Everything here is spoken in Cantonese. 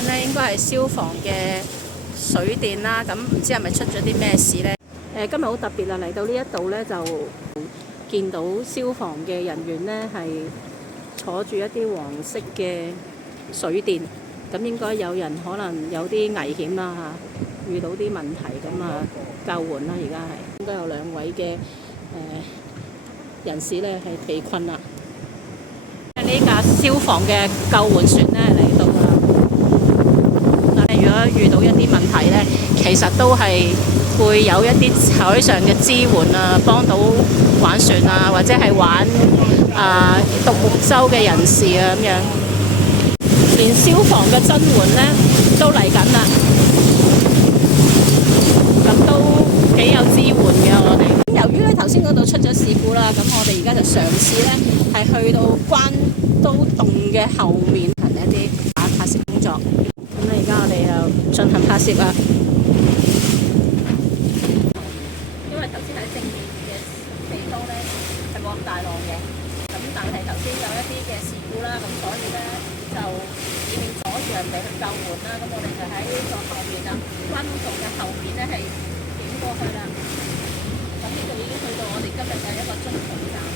緊呢應該係消防嘅水電啦，咁唔知係咪出咗啲咩事呢？今日好特別啊！嚟到呢一度呢，就見到消防嘅人員呢係坐住一啲黃色嘅水電，咁應該有人可能有啲危險啦嚇，遇到啲問題咁啊救援啦，而家係應該有2位嘅人士呢係被困啦。呢架消防嘅救援船呢嚟到啦，但係如果遇到一啲問題呢，其實都係會有一啲海上嘅支援啊，幫到玩船啊，或者係玩獨木舟嘅人士啊咁樣，連消防嘅增援呢都嚟緊啦，咁都幾有支援嘅我哋。由於咧頭先嗰度出咗事故啦，咁我哋而家就嘗試咧係去到關刀洞嘅後面行一啲拍攝工作。咁咧而家我哋又進行拍攝啦。因為頭先喺正面嘅地方咧係冇咁大浪嘅，咁但係頭先有一啲嘅事故啦，咁所以咧就以免阻住人哋去救援啦，咁我哋就喺呢個後面啦，關刀洞嘅後面咧係點過去啦。咁呢度已經去到我哋今日嘅一個中途站。